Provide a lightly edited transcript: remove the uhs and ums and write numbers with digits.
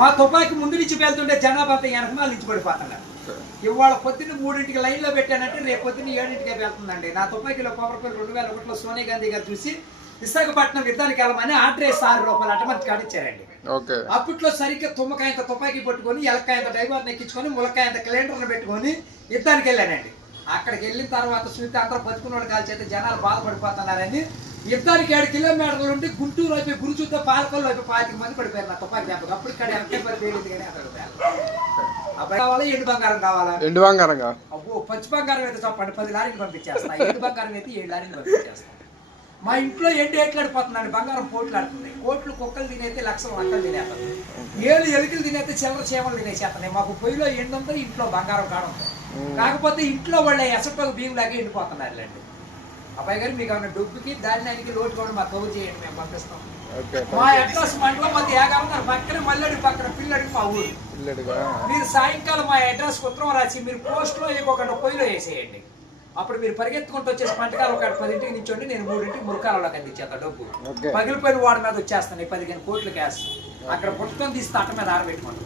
మా తుపాకి ముందు నుంచి వెళ్తుంటే జనాభా అంతా వెనకమాల నుంచి పడిపోతున్నారు. ఇవాళ పొద్దున్న 3ంటికి లైన్లో పెట్టానంటే రేపు పొద్దున్న 7ంటికే వెళ్తుందండి. నా తుపాకీలో కొబ్బరిపల్లి 2001లో సోనియా గాంధీ గారు చూసి విశాఖపట్నం యుద్ధానికి వెళ్ళమని ఆర్డర్ వేసి ₹6 అటమంది కాడిచ్చారండి. అప్పట్లో సరిగ్గా తుమ్మకాయంత తుపాకీ పట్టుకొని ఎలక్కాయంత డ్రైవర్ని ఎక్కించుకొని ములకాయంత క్యాలెండర్ని పెట్టుకొని యుద్ధానికి వెళ్ళానండి. అక్కడికి వెళ్ళిన తర్వాత చూస్తే అందరూ బతుకున్నోడు కాల్చేస్తే జనాలు బాధపడిపోతున్నారని యుద్ధానికి 7 కిలోమీటర్ల నుండి గుంటూరు వైపు గురి చూస్తే పాలకొల్లు వైపు 25 మంది పడిపోయారు నా తుపాకీ దెబ్బకి. అప్పుడు ఇక్కడ వెనకేది కానీ అబ్బాయి కావాలా ఎండు బంగారం కావాలా? ఎండు బంగారం. అబ్బో పచ్చి బంగారం అయితే చెప్పండి 10 లారీలు పంపించేస్తా. ఎండు బంగారం అయితే 7 లారీలు పంపించేస్తా. మా ఇంట్లో ఎండు ఎట్లాడిపోతుందండి, బంగారం పోట్లాడుతుంది. కోట్లు కుక్కలు తినైతే లక్షలు లక్కలు తినేస్తుంది. 7 ఎలుకలు తినైతే చిల్లర చీమలు తినేసేస్తున్నాయి. మాకు పొయ్యిలో ఎండు ఉందో ఇంట్లో బంగారం కాడ ఉంటుంది. కాకపోతే ఇంట్లో వాళ్ళ ఎసటోకి బియ్యం లాగా ఎండిపోతున్నారులేండి. అబ్బాయి గారు మీకు ఏమైనా డబ్బుకి ధాన్యానికి లోటు కూడా మాకు కవర్ చేయండి, మేము పంపిస్తాం. మా అడ్రస్ మండలం మంది ఏగారు పక్కన మల్లడి పక్కన పిల్లడికి మా ఊరు. మీరు సాయంకాలం మా అడ్రస్ ఉత్తరం రాసి మీరు పోస్ట్లో ఇంకొకటి పొయ్యిలో వేసేయండి. అప్పుడు మీరు పరిగెత్తుకుంటూ వచ్చేసి పంటకాలు ఒక 10ంటికి నిల్చోండి, నేను 3ంటికి మురకాలలో అందించేస్తా. డబ్బు పగిలిపోయిన వాడి మీద వచ్చేస్తాను 15 కోట్లు క్యాష్. అక్కడ పుట్టుకొని తీస్తే అట్ట మీద ఆరబెట్టుకోండి.